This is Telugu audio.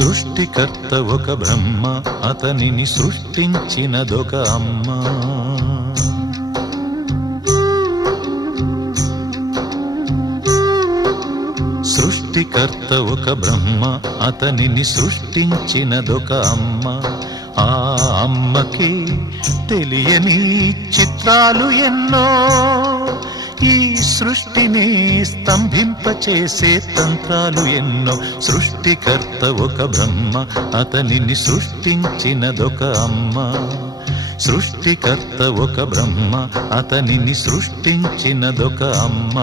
సృష్టికర్త ఒక బ్రహ్మ, అతనిని సృష్టించినదొక అమ్మ. సృష్టికర్త ఒక బ్రహ్మ, అతనిని సృష్టించినదొక అమ్మ. ఆ అమ్మకి తెలియని చిత్రాలు ఎన్నో, ఈ సృష్టిని స్తంభింపచేసే తంత్రాలు ఎన్నో. సృష్టికర్త ఒక బ్రహ్మ, అతనిని సృష్టించినదొక అమ్మ. సృష్టికర్త ఒక బ్రహ్మ, అతనిని సృష్టించినదొక అమ్మ.